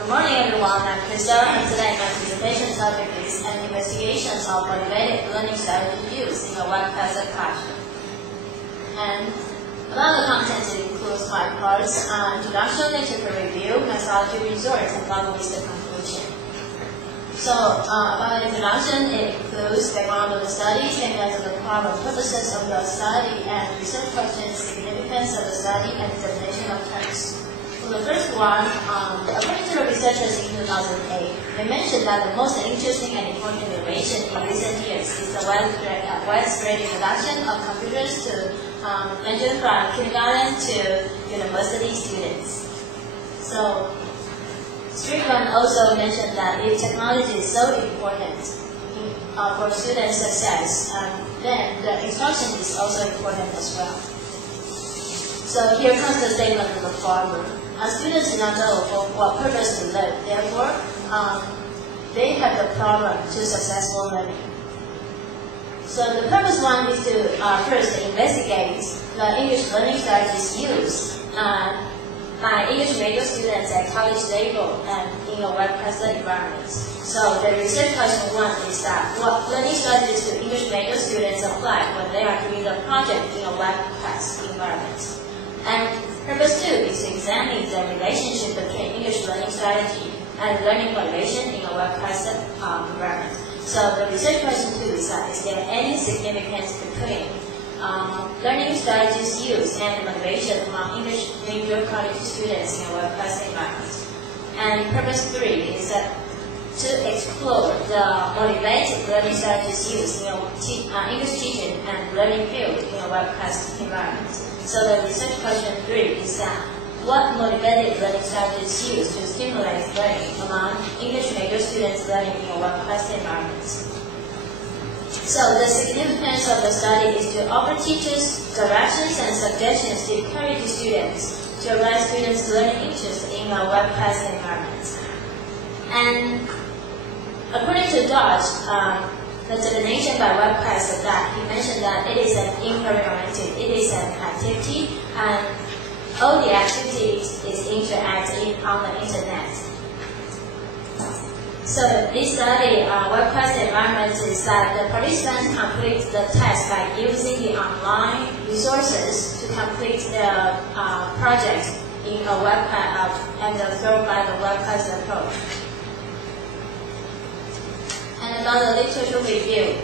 Good morning, everyone. I'm Crystal, and today my presentation topic is an investigation of motivated learning strategy used in a web-based classroom. And about the content, it includes 5 parts: introduction, literature review, methodology results, and final list conclusion. So, about the introduction, it includes background of the study, statements of the problem, purposes of the study, and research questions, significance of the study, and definition of terms. So the first one, according to the researchers in 2008, they mentioned that the most interesting and important innovation in recent years is the widespread introduction of computers to ranging from kindergarten to university students. So Strickland also mentioned that if technology is so important for student success, then the instruction is also important as well. So here comes the statement of the farmer. Students do not know for what purpose to learn. Therefore, they have the problem to successful learning. So the purpose one is to first investigate the English learning strategies used by English major students at college level and in a web-based environment. So the research question 1 is that what learning strategies do English major students apply when they are doing the project in a web-based environment? And purpose 2 is to examine the relationship between English learning strategy and learning motivation in a web-based environment. So the research question 2 is that is there any significance between learning strategies used and motivation among English major college students in a web-based environment? And purpose 3 is that to explore the motivated learning strategies used in English teaching and learning field in a web-based environment. So the research question 3 is that what motivated learning strategies used to stimulate learning among English major students learning in a web-based environment? So the significance of the study is to offer teachers directions and suggestions to encourage students to arouse students' learning interest in a web-based environment. And according to Dodge, the definition by web-based of that, he mentioned that it is an inquiry-oriented, it is an activity, and all the activities is interactive on the internet. So this study, web-based environment, is that the participants complete the test by using the online resources to complete the project in a web-based and through by the web-based approach. And about the literature review,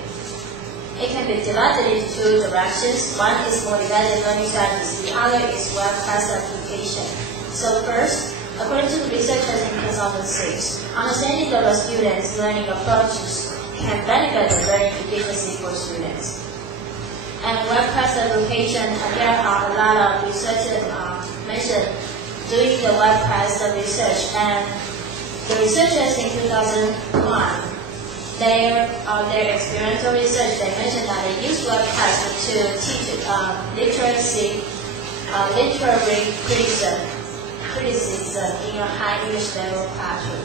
it can be divided into 2 directions. One is motivated learning strategies, the other is web-based application. So first, according to the researchers in 2006, understanding the students' learning approaches can benefit the learning efficiency for students. And web-based application, there are a lot of researchers mentioned doing the web-based research, and the researchers in 2001, their experimental research, they mentioned that they use webcasts to teach literary criticism in a high English level classroom.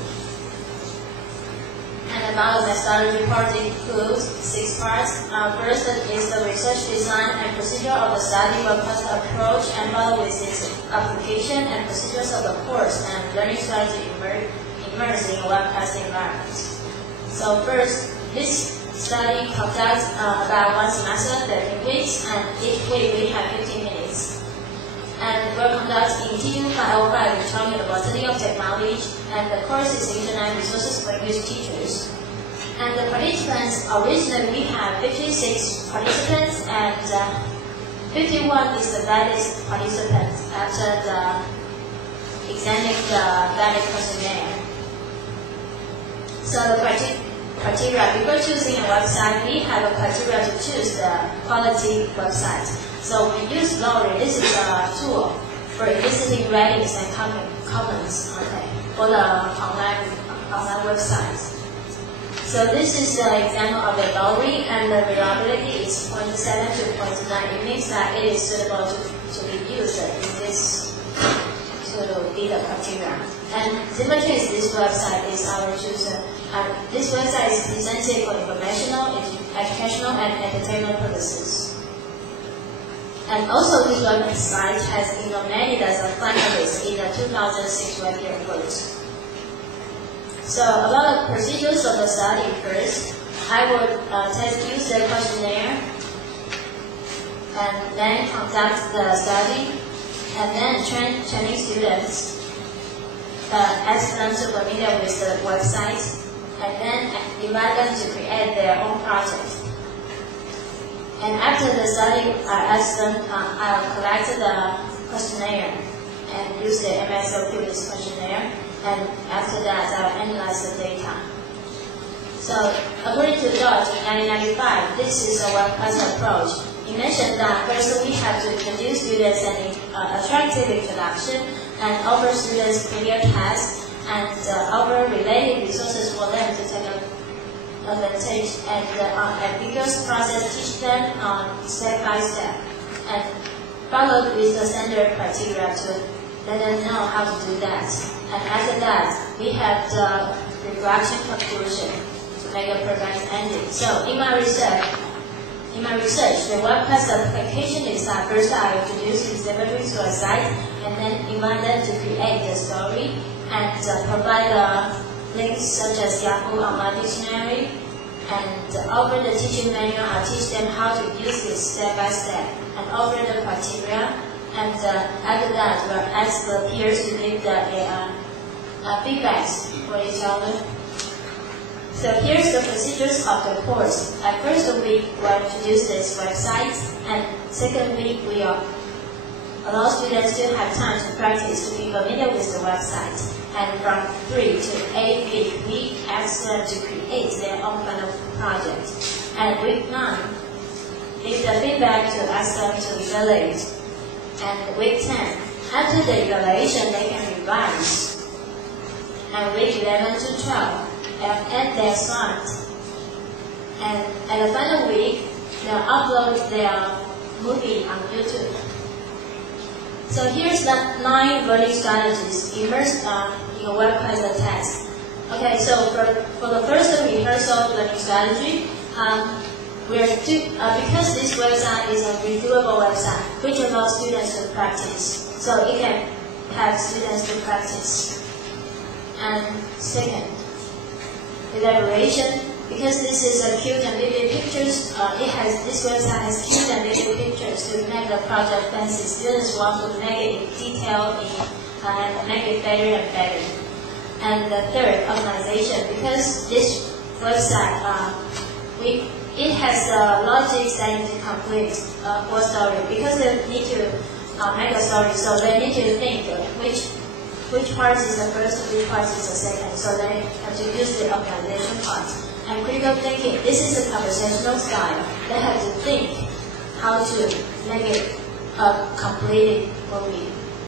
And about the methodology part, it includes 6 parts. First is the research design and procedure of the study webcast approach, and followed with its application and procedures of the course and learning strategy immersed in a webcast environment. So first, this study conducts about 1 semester, 13 weeks, and each week we have 15 minutes. And we're conducted in Teaching 505 in China University of Technology, and the course is Internet Resources for English Teachers. And the participants, originally we have 56 participants, and 51 is the valid participant after examining the valid questionnaire. So the criteria, before choosing a website, we have a criteria to choose the quality website. So we use Lowry. This is a tool for eliciting ratings and comments for the online websites. So this is the example of the Lowry, and the reliability is 0.7 to 0.9. It means that it is suitable to be used in this to be the criteria. And Zimmertree, this website is our choice. This website is designed for informational, educational, and entertainment purposes. And also, this website has nominated as a finalist in the 2006 Web Year Awards. So about the procedures of the study first, I would use the questionnaire and then conduct the study and then training students, ask them to familiar with the website and then invite them to create their own project. And after the study, I ask them, I'll collect the questionnaire and use the MSO quiz questionnaire, and after that, I'll analyze the data. So, according to George, in 1995, this is a world-class approach. He mentioned that first we have to introduce students an attractive introduction and offer students clear tasks and offer related resources for them to take advantage, and ambiguous process teach them step by step and followed with the standard criteria to let them know how to do that. And after that, we have the reflection conclusion to make a perfect ending. So in my research, the web-class application is that first I introduce exhibitors to a site and then invite them to create the story and provide links such as Yahoo Online Dictionary and offer the teaching manual. I teach them how to use it step by step and offer the criteria. And after that, we'll ask the peers to give the feedbacks for each other. So here's the procedures of the course. At first week, we'll introduce this website, and second week, we allow students to have time to practice to be familiar with the website. And from 3 to 8 weeks, we ask them to create their own kind of project. And week 9, give the feedback to ask them to evaluate. And week 10, after the evaluation, they can revise. And week 11 to 12, add their slides. And at the final week, they'll upload their movie on YouTube. So here's the 9 learning strategies immersed in a web-class task. Okay, so for the first rehearsal learning strategy, because this website is a reviewable website, which allows students to practice. So it can have students to practice. And second, elaboration. Because this is a cute and vivid pictures, this website has cute and vivid pictures to make the project fancy. Students want to make it detailed and make it better and better. And the third, organization. Because this website, it has logic that need to complete for story. Because they need to make a story, so they need to think which part is the first, which part is the second. So they have to use the organization part. And critical thinking, this is a conversational style. They have to think how to make it a completed movie.